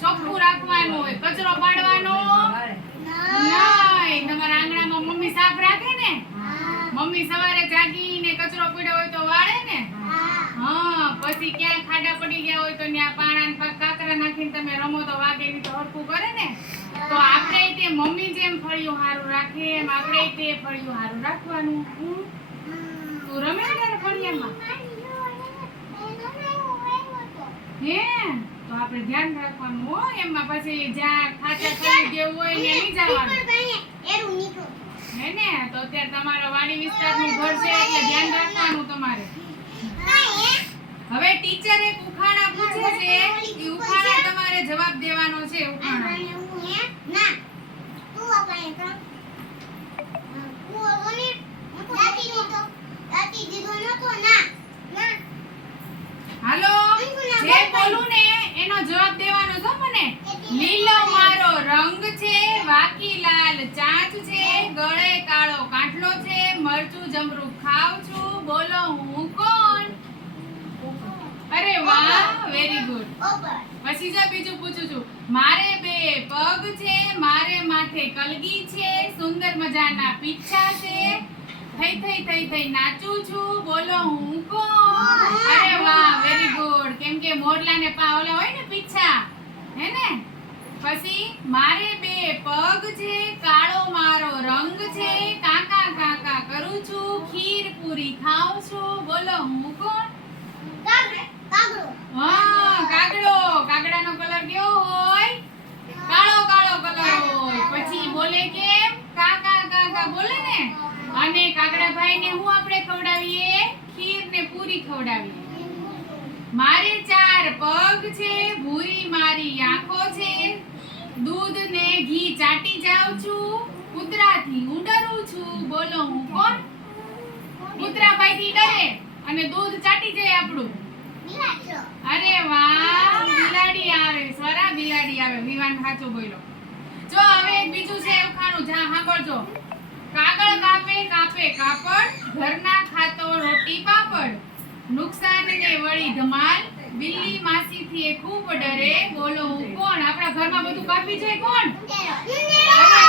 ચોખ્ખું રાખવાનું હોય, કચરો પાડવાનો નહીં. તમારા આંગણામાં મમ્મી સાફ રાખે ને? મમ્મી સવારે જાગીને કચરો પડ્યો હોય તો વાળે ને? હા. પછી ક્યાં ખાડા પડી ગયા હોય તો ત્યાં પાણા ને કાકરા નાખીને તમે રમો તો વાગે નહીં તો હરખું કરે ને? તો આપણે તે મમ્મી જેમ ફળિયું હારું રાખે એમ આપણે તે ફળિયું હારું રાખવાનું. તું રમે ત્યારે ફળિયામાં? હે તો આપણે ધ્યાન રાખવાનું હો. એમાં પછી જ્યાં ખાચા ખાલી જેવું હોય ત્યાં નહીં જવાનું હે ને? તો અત્યારે તમારા વાડી વિસ્તારનું ઘર છે એટલે ધ્યાન રાખવાનું તમારે. હવે ટીચર એક ઉખાણા પૂછે છે, એ ઉખાણા તમારે જવાબ દેવાનો છે. ઉખાણા હાલો, જે બોલું ને એનો જવાબ દેવાનો છો મને. લીલો મારો રંગ છે, વાકી લાલ ચાંચ છે, ગળે કાળો કાંઠલો છે, મરચું જમરૂ ખાવ છું, બોલો હું કોણ? અરે વાહ, વેરી ગુડ. પછી જો બીજું પૂછું છું. મારે બે પગ છે, મારે માથે કલગી છે, સુંદર મજાના પીછા છે, થઈ થઈ નાચું છું, બોલો હું કોણ? અરે વાહ, વેરી ગુડ. કેમ કે મોરલાને ઓલા હોય ને પીછા, હે ને? પછી મારે બે પગ છે, કાળો મારો રંગ છે, કાકા કાકા કરું છું, ખીર પૂરી ખાઉં છું, બોલો હું કોણ? હા, કાગડો. કાગડાનો કલર કેવો હોય? કાળો કાળો કલર હોય. પછી બોલે કેમ? કાકા કાકા બોલે ને? અને કાગડા ભાઈને હું આપણે ખવડાવીએ? ખીર ને પૂરી ખવડાવીએ. મારે 4 પગ છે, ભૂરી મારી આંખો છે, દૂધ ને ઘી ચાટી જાઉં છું, કૂતરાથી હું ડરું છું, બોલો હું કોણ? કૂતરા ભાઈથી ડરે અને દૂધ ચાટી જાય આપણું. અરે વાહ, બિલાડી આવે. સરા બિલાડી આવે. વિવાન સાચો બોલ્યો. જો હવે એક બીજું છે ઉખાણું, જા સાંભળજો. કાગળ કાપે કાપે કાપડ, ઘરના ખાતો રોટી પાપડ, નુકસાન ને વળી ધમાલ, બિલ્લી માસીથી એ ખૂબ ડરે, બોલો હું કોણ? આપણા ઘરમાં બધું કાપી જાય કોણ? અરે